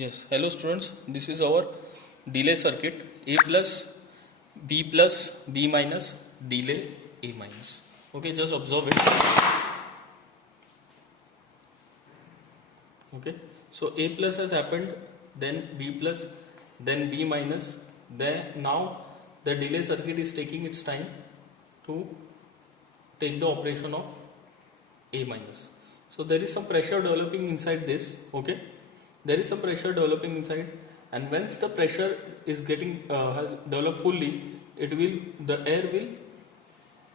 Yes, hello students. This is our delay circuit A plus B minus delay A minus. Okay, just observe it. Okay, so A plus has happened, then B plus, then B minus. Then now the delay circuit is taking its time to take the operation of A minus. So there is some pressure developing inside this. Okay, there is some pressure developing inside, and once the pressure is getting has developed fully, the air will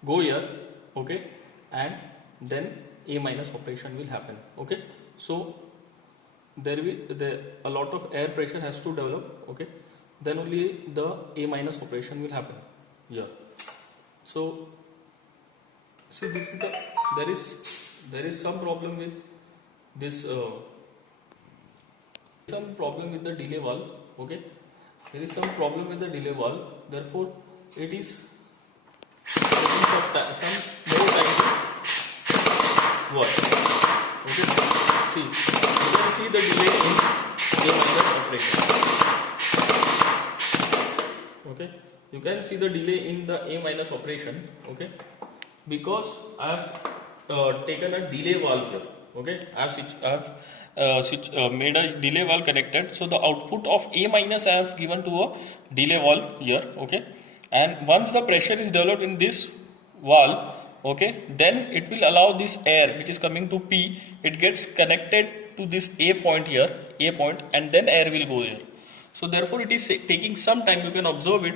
go here. Okay, and then A minus operation will happen. Okay, so a lot of air pressure has to develop. Okay, then only the A minus operation will happen here. So see, this is there is some problem with this some problem with the delay valve. Okay, there is some problem with the delay valve, therefore it is taking some more time to work. Okay, see, you can see the delay in A minus operation. Okay, you can see the delay in the A minus operation. Okay, because I have taken a delay valve here. Okay, I have made a delay valve connected. So the output of A minus I have given to a delay valve here. Okay, and once the pressure is developed in this valve, okay, then it will allow this air which is coming to P, it gets connected to this A point here, A point, and then air will go here. So therefore it is taking some time. You can observe it.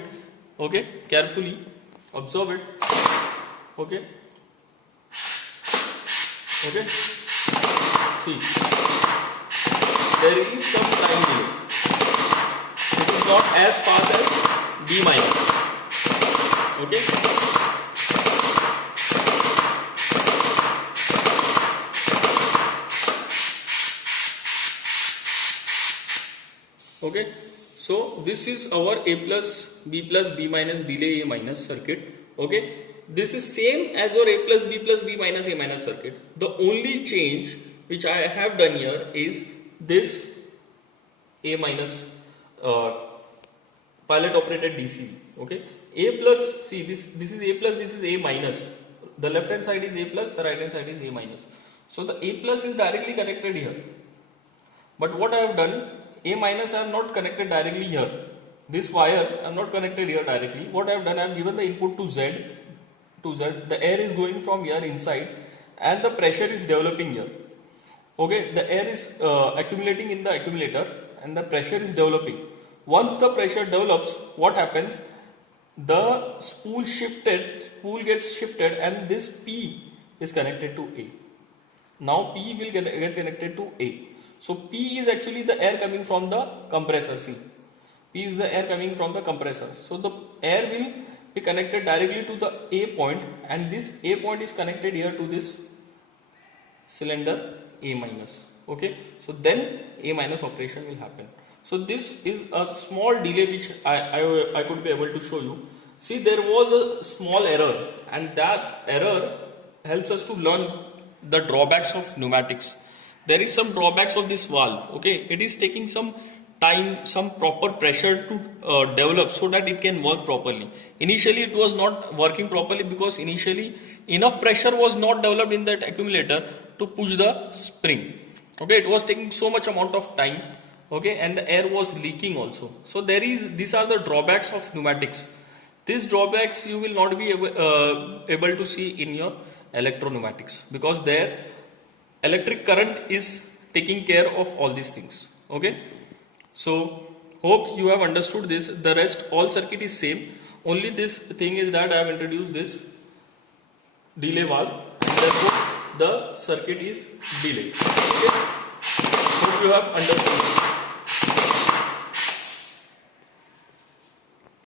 Okay, carefully observe it. Okay, okay, see, there is some time delay. It is not as fast as B minus. Okay, okay, so this is our A plus B minus delay A minus circuit. Okay, this is same as your A plus B minus A minus circuit. The only change which I have done here is this A minus pilot operated DC. Okay, A plus, see, this is A plus, this is A minus. The left hand side is A plus, the right hand side is A minus. So the A plus is directly connected here. But what I have done, A minus I have not connected directly here. This wire I have not connected here directly. What I have done, I have given the input to Z. The air is going from here inside, and the pressure is developing here. Okay, the air is accumulating in the accumulator, and the pressure is developing. Once the pressure develops, what happens? The spool gets shifted, and this P is connected to A. Now P will get connected to A. So P is actually the air coming from the compressor. See, P is the air coming from the compressor. So the air will be connected directly to the A point, and this A point is connected here to this cylinder A minus. Okay, so then A minus operation will happen. So this is a small delay which I could be able to show you. See, there was a small error, and that error helps us to learn the drawbacks of pneumatics. There is some drawbacks of this valve. Okay, it is taking some time, some proper pressure to develop so that it can work properly. Initially it was not working properly because initially enough pressure was not developed in that accumulator to push the spring. Okay, it was taking so much amount of time. Okay, and the air was leaking also. So these are the drawbacks of pneumatics. These drawbacks you will not be able to see in your electro-pneumatics, because there electric current is taking care of all these things. Okay, so hope you have understood this. The rest all circuit is same. Only this thing is that I have introduced this delay valve, and therefore the circuit is delayed. Okay, hope you have understood.